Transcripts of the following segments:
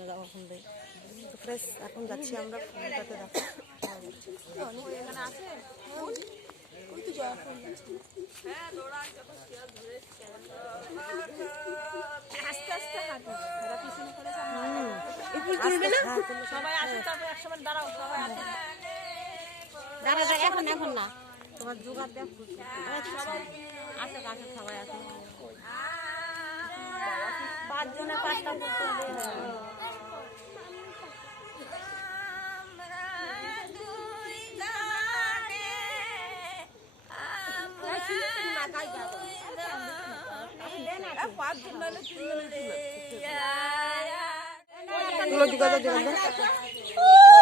যাব ফোন দিকে তো ফ্রেশ এখন যাচ্ছি আমরা ফোনটাতে রাখো এখন এখন না। তোমার জোগাড় দেখ সবাই আসে আসে সবাই আসে পাঁচজনে পাঁচটা করতে তুলো জোগাড় জোগাড়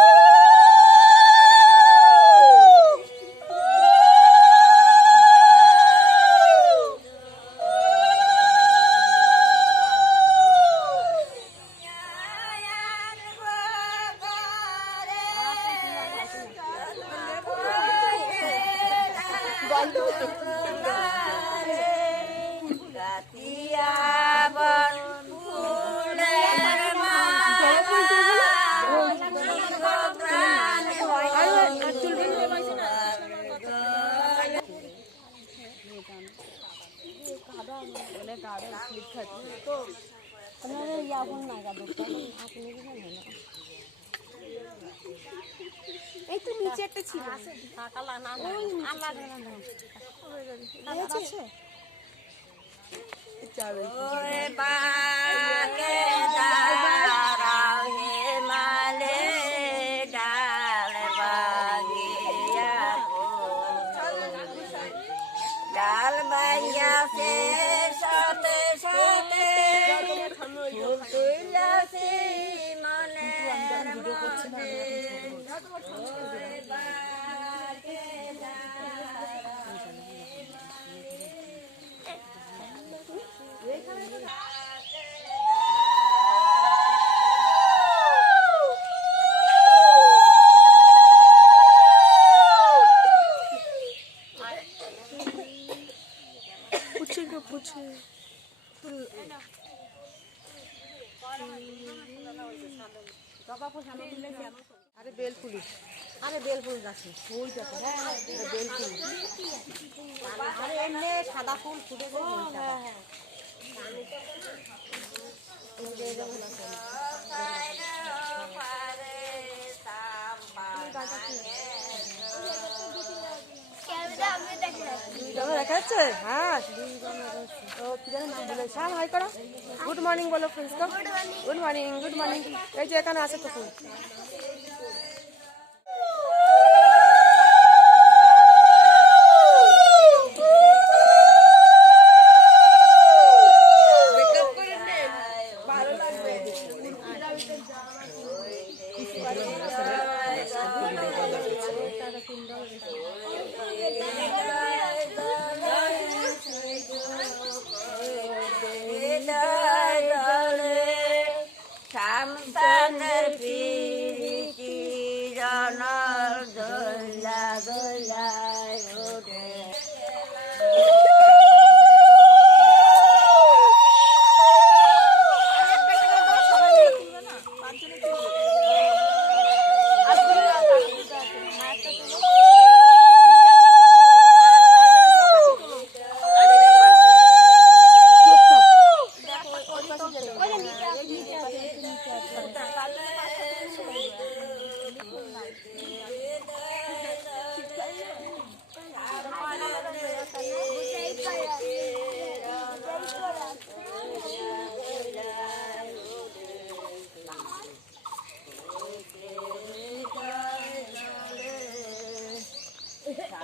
এই তো নিচে একটা ছিল। আছে। ডাল বাইয়া সে সাথে আরে বেলফুলি আরে বেলফুল গাছে। ফুল হ্যাঁ বেলফুল আরে এমনি সাদা ফুল ফুটে দেখা যাচ্ছে? হ্যাঁ ও কি জানি গুড মর্নিং বলো friends good morning good morning এই যে এখানে আছে তো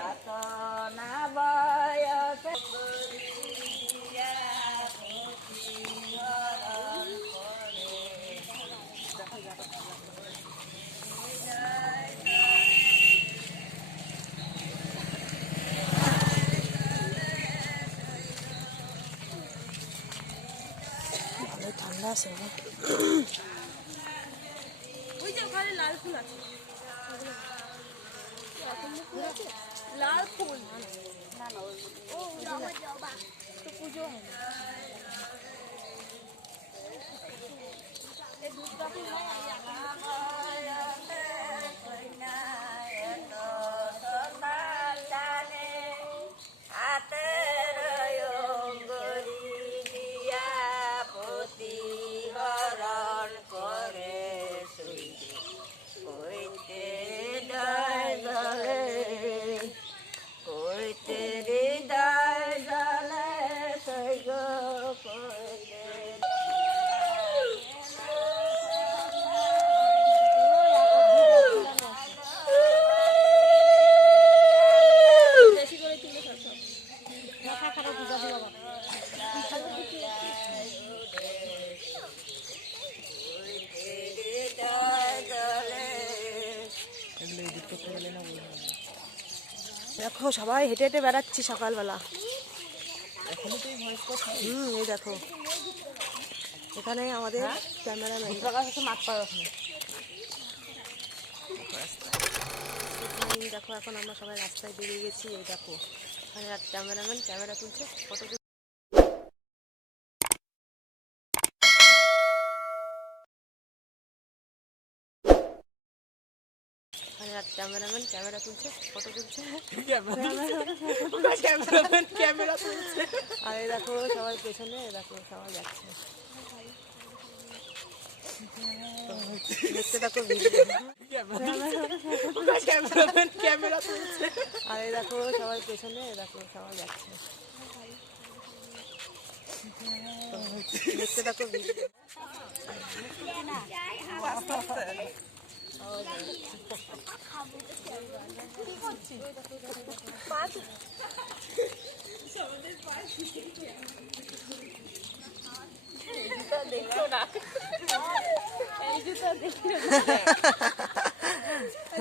সাতনা বয়সে ঠান্ডা আছে। ওই যে লাল ফুল আছে লাল ফুল। ও জবা তো পুজো হয় এই দেখো, সবাই হেঁটে হেঁটে বেড়াচ্ছি সকালবেলা। হুম, এই দেখো। এখানে আমাদের ক্যামেরাম্যান। দেখো, এখন আমরা সবাই রাস্তায় বেরিয়ে গেছি, এই দেখো। এখানে ক্যামেরাম্যান, ক্যামেরা তুলছে, ফটো ক্যামেরাম্যান ক্যামেরা তুলছে ফটো তুলছে। ক্যামেরাম্যান ক্যামেরা তুলছে। আর এই দেখো সবাই পেছনে এই দেখো সবাই যাচ্ছে। দেখতে দেখো ক্যামেরাম্যান ক্যামেরা তুলছে। আর এই দেখো সবাই পেছনে এই দেখো সবাই যাচ্ছে। দেখতে দেখো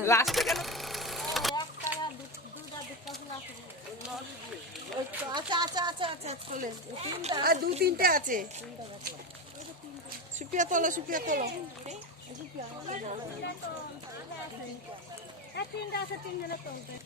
লাস্টে কেন আচ্ছা আচ্ছা আচ্ছা চলে আর দু তিনটে আছে। সুপিয়া তোলো সুপিয়া তোলো কে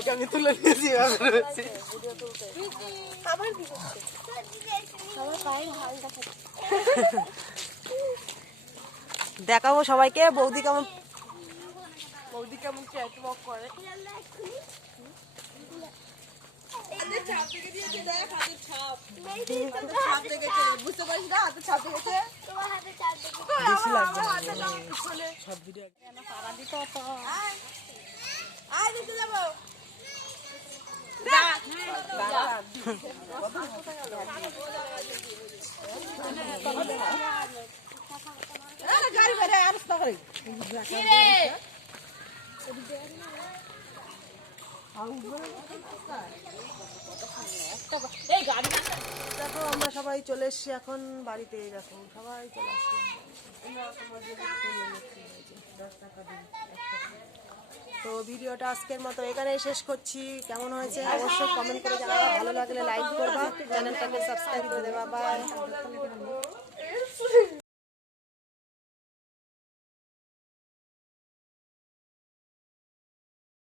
তোকে আমি তুলে নিয়েছি দেখাবো সবাইকে বৌদি কেমন বৌদি কেমন করে? ছাপ দেখেছে দেখো আমরা সবাই চলে এসেছি এখন বাড়িতে দেখো সবাই চলে আসলাম তো ভিডিওটা আজকের মতো এখানেই শেষ করছি। কেমন হয়েছে অবশ্যই কমেন্ট করে জানাবা। ভালো লাগলে লাইক করবা। চ্যানেলটাকে সাবস্ক্রাইব করে দেবা। বাই